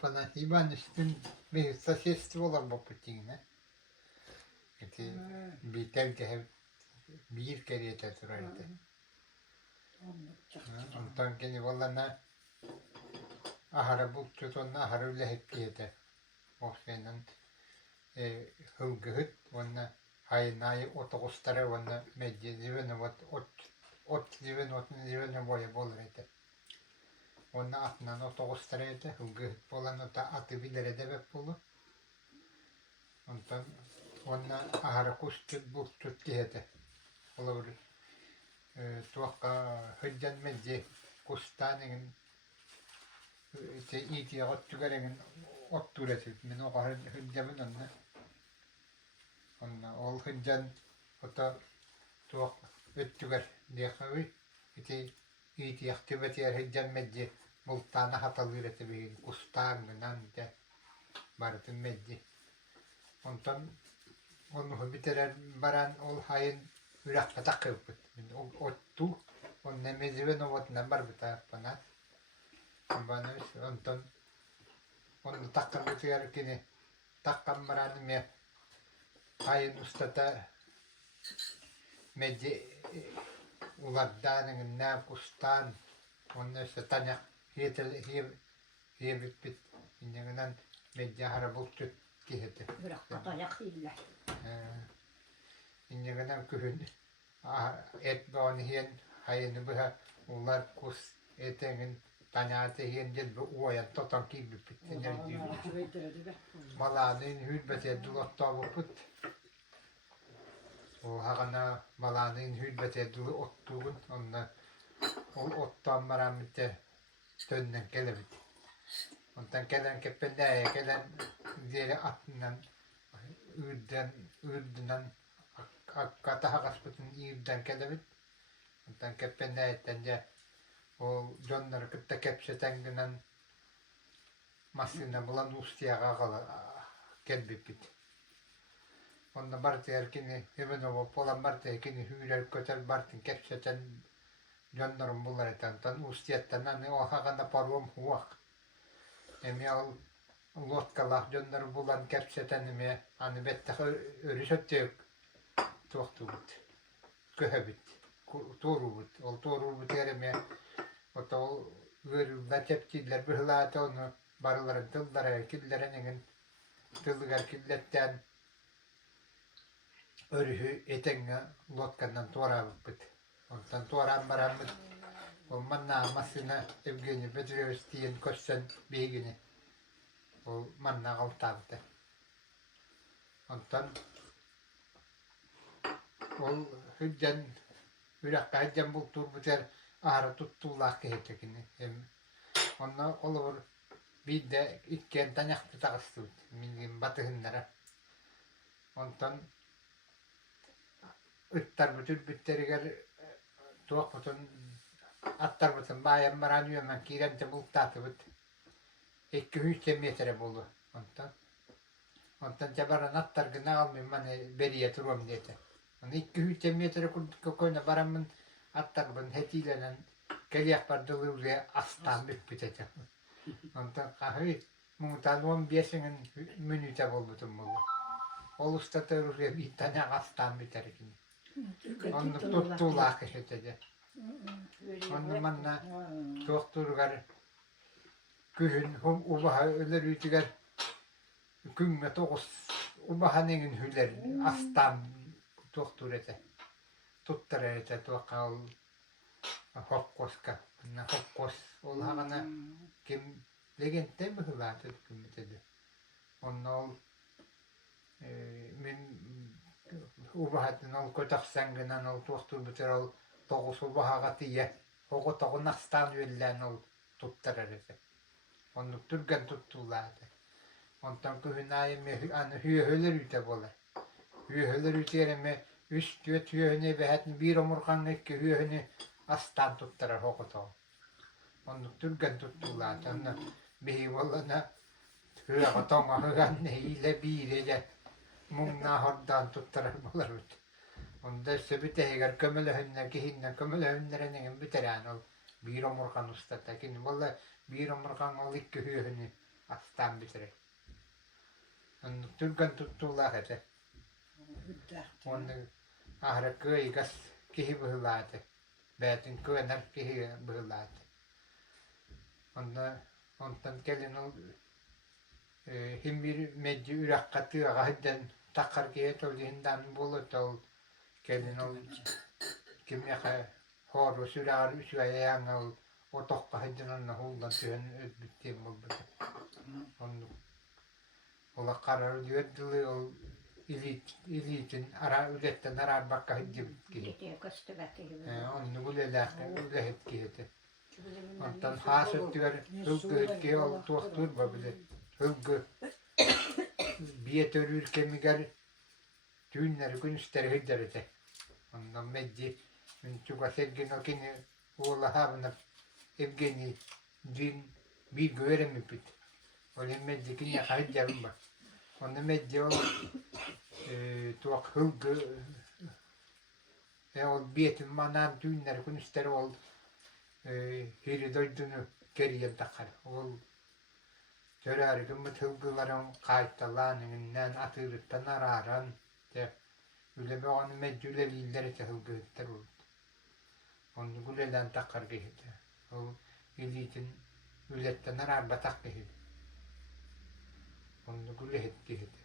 Apana hiban üstün bir sesli olan bu putine. Eti bir telke hep bir kere yeter turaydı. Ondan kendi vallana ahara bu tutun ahara öyle hep yeter. O senin hılgıhıt ona haynayı otogustara ona medye zivene ot zivene otun zivene boya bolraydı. Ona atnan otogustara ete hılgıhıt bolan ota atı bilere debep bolu. Ondan ona ahara kustut burtut diyete. Olur. Tuakka hıccan medye kustanın te iti ottugarın otturetit. Min oka hıccamın onna ol hıccan ota tuak öttügar diyekavi. Iti yaktibeti er hıccan medye multana hatalırete bir kustanın de baratın medye. Ondan onu bitirer baran ol hayın ürakta takıp ottu on nemeziven ovat nambar bita pana bana ondan onu takkan bitirer kini takkan baran me hayın ustata medye uladdanın ne kustan onu işte tanya hiyetel bit indiğinden medye harabultu kihete. Ürakta yakıyla. İnceğinden kühün et bağını hiyen hayını bıha ular kus eteğin taniyatı hiyen gel bu uvayan totan ki bir pittinler diyor. Malanın hüdbete dulakta bu put. O hağına malanın hüdbete dulu ottuğun onunla ol ottan maramite tönnen kelebit. Ondan kelen kependeye kelen diğeri atından ürden akkata hakaspatın iyiden kelebit. Ondan kependeye tence o jonları kıtta kepseten ginen masina bulan ustiya kağala kelbipit. Ondan bartı erkini hemen o polan bartı erkini hüyler kötel bartın kepseten jonların bular eten. Ondan ustiyattan o hakanda parvom huak. Emi al lotkalah jonları bulan kepseten emi hani bettaka örüşöttüyük tuhtubut. Köhebit. Torubut. Ol torubut yerime ota ol vateptiler bıhlata onu barıların tıllara killerenin tılgar killetten örühü etenge lotkandan torabıt. Ondan toran baramıt. O manna masına Evgeni Petrovich diyen koşsan beygini. O manna altabıdı. Ondan ol hüccen ürakka hüccen bultur biter ahara tuttuğullah kehetekini. Onna olur bir de ikken tanyaktı tağıstı mingin batıhınlara. Ondan ıttar bütün bitteriger tuak bütün attar bütün bayan baran yömen kirente bultatı bit. 200 metre bulu. Ondan jabaran attar gına almayayım bana beriye turum diyete. 200 metre koyuna baramın attar bin hetiyle geliyak bardalı uraya astan bitecek. Ondan kahve muhtan 15'inin minüte bulmutum bulu. Olusta da uraya bir tane astan biter ki. Onu tuttuğullah keşetece. Onu manna doktorgar kühün ubaha öler ütüger kümme toğuz ubahanın hüller astan doktor ete tuttar ete toğal hokkoska hokkos ol hagana kim legende mi hılatı kümmetedi onna ol min ubahatın ol kotaksangınan ol doktor biter ol toğuz ubahaga tiye hoku toğun astan yöllen ol tuttar ete onu turgan tuttuğuladı. Ondan kühünayım anı hüyöhöler üte bolar. Hüyöhöler üterime üst göt hüyöhüne ve hatin bir omurkan ekki hüyöhüne astan tuttarar hokutoğum. Onu turgan tuttuğuladı. Onu bihi bollana hüyökutoğuma hüyönne ile birece mumna hordan tuttarar bolar üte. Onda ise bütehigar kömülöhünne kihinne kömülöhünnerenin büterän ol bir omurkan ustata. Kini bolla bir omurkan ol ekki hüyöhüne astan bitirek. Onu Türkan tuttuğullah ete. Onu ahra köygas kihi bıhıladı. Bätin köyner kihi bıhıladı. Ondan gelin ol him bir meddi ürakka tığağa hidden takkar kihe toldiğinden bulut ol gelin ol kim yaka horu sürağır üsüye yağına ol o tokka hidden onna huldan tühen özbüttüğüm oldu. Onu ola karar diyordu ol ilitin ara ületten arar bakka hidden kihi. Onu ulehet kiheti. Ondan hasıt diyor hılgı ki ol tuğtur babile. Hılgı biyetör ülkemiger düğünleri günüsteri hıdderete. Ondan meddi min çuka sevgin o kini oğla havına evgeni düğün bir göğeremi bit. Öyle meddi kini yaka hıdderim bak. Ondan meddi ol tuğak hılgı ol biyetin manan düğünleri günüsteri ol hiri doydunu geriye takar. Ol töreri gümmet hılgıların kayıttalanından atırıktan araran de öyle bir onu meccüleliğinleri de hılgıhtır oldu. Onu gülelen takar gehidi. O ilitin ületten arar batak gehidi. Onu gülehet gehidi.